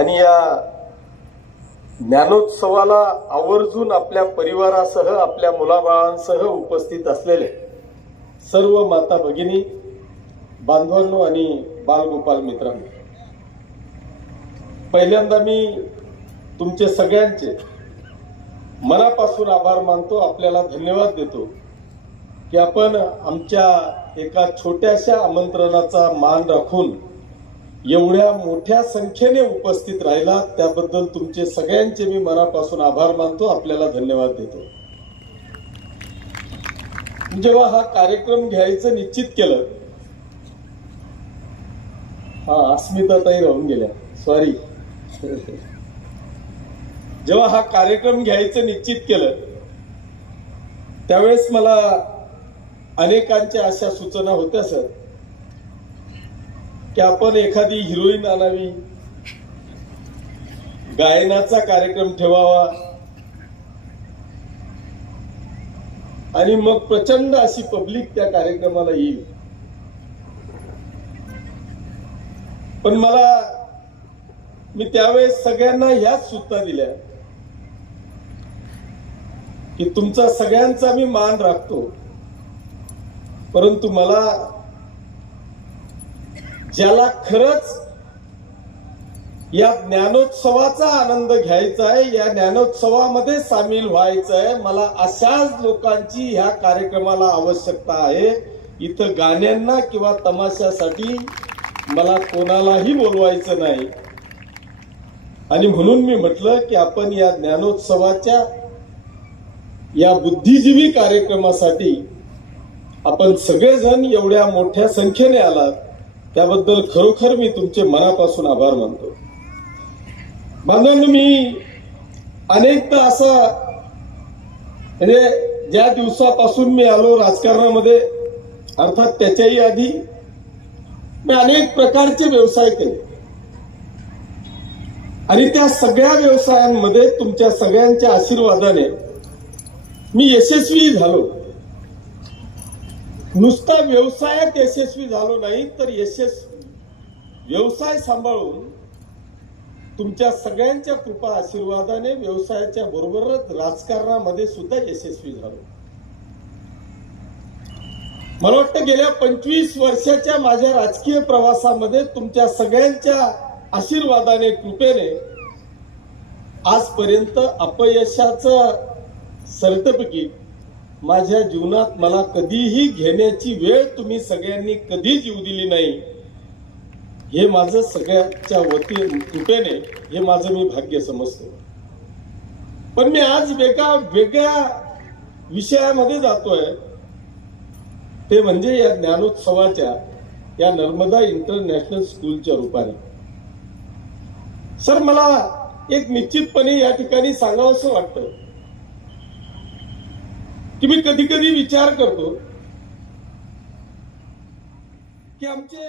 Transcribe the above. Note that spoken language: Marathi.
आणि या ज्ञानोत्सवाला आवर्जून आपल्या परिवारासह आपल्या मुलाबाळांसह उपस्थित असलेले सर्व माता भगिनी बांधवांनो आणि बालगोपाल मित्रांनो, पहिल्यांदा मी तुमचे सगळ्यांचे मनापासून आभार मानतो, आपल्याला धन्यवाद देतो की आपण आमच्या एका छोट्याशा आमंत्रणाचा मान राखून एवढ्या मोठ्या संख्येने उपस्थित राहिला, त्याबद्दल तुमचे सगळ्यांचे मी मनापासून आभार मानतो, आपल्याला धन्यवाद देतो। जेव्हा हा कार्यक्रम घ्यायचं निश्चित केलं, अस्मिताताई राहून गेल्या, सॉरी, जेव्हा हा कार्यक्रम घ्यायचं निश्चित केलं त्यावेळेस मला अनेकांच्या अशा सूचना होत्या सर की आपण एखादी हिरोईन आणावी, गायनाचा कार्यक्रम ठेवावा आणि मग प्रचंड अशी पब्लिक त्या कार्यक्रमाला येईल। पण मी त्यावेळेस सगळ्यांना ह्याच सूचना दिल्या की तुमचा सगळ्यांचा मी मान राखतो, परंतु मला ज्याला खरंच या ज्ञानोत्सवाचा आनंद घ्यायचा आहे, या ज्ञानोत्सवामध्ये सामील व्हायचं आहे, मला अशाच लोकांची ह्या कार्यक्रमाला आवश्यकता आहे। इथं गाण्यांना किंवा तमाशासाठी मला कोणालाही बोलवायचं नाही। आणि म्हणून मी म्हटलं की आपण या ज्ञानोत्सवाच्या या बुद्धिजीवी कार्यक्रमासाठी आपण सगळेजण एवढ्या मोठ्या संख्येने आलात, त्याबद्दल खरोखर मी तुमचे मनापासून आभार मानतो। बांधवांनो, मी अनेकदा असं म्हणजे ज्या दिवसापासून मी आलो राजकारणामध्ये, अर्थात त्याच्याही आधी मी अनेक प्रकारचे व्यवसाय केले आणि त्या सगळ्या व्यवसायांमध्ये तुमच्या सगळ्यांच्या आशीर्वादाने मी यशस्वी झालो। नुसता व्यवसायात यशस्वी झालो नाही, तर व्यवसाय सांभाळून तुमच्या सगळ्यांच्या कृपा आशीर्वादाने व्यवसायाच्या बरोबरच राजकारणामध्ये सुद्धा यशस्वी झालो। मला वाटतं गेल्या 25 वर्षाच्या माझ्या राजकीय प्रवासामध्ये तुमच्या सगळ्यांच्या आशीर्वादाने, कृपेने आजपर्यंत अपयशाचं सर्टिफिकेट माझ्या जीवनात मला कधीही घेण्याची वेळ तुम्ही सगळ्यांनी कधीच येऊ दिली नाही। हे माझं सगळ्यांच्या कृपेने हे माझं मी भाग्य समजतो। पण मी आज वेगळ्या विषयामध्ये जातोय, ते म्हणजे या ज्ञानोत्सवाच्या या नर्मदा इंटरनॅशनल स्कूलच्या रूपाने। सर, मला एक निश्चितपणे या ठिकाणी सांगावंसं वाटतं की मी कधी कधी विचार करतो की आमचे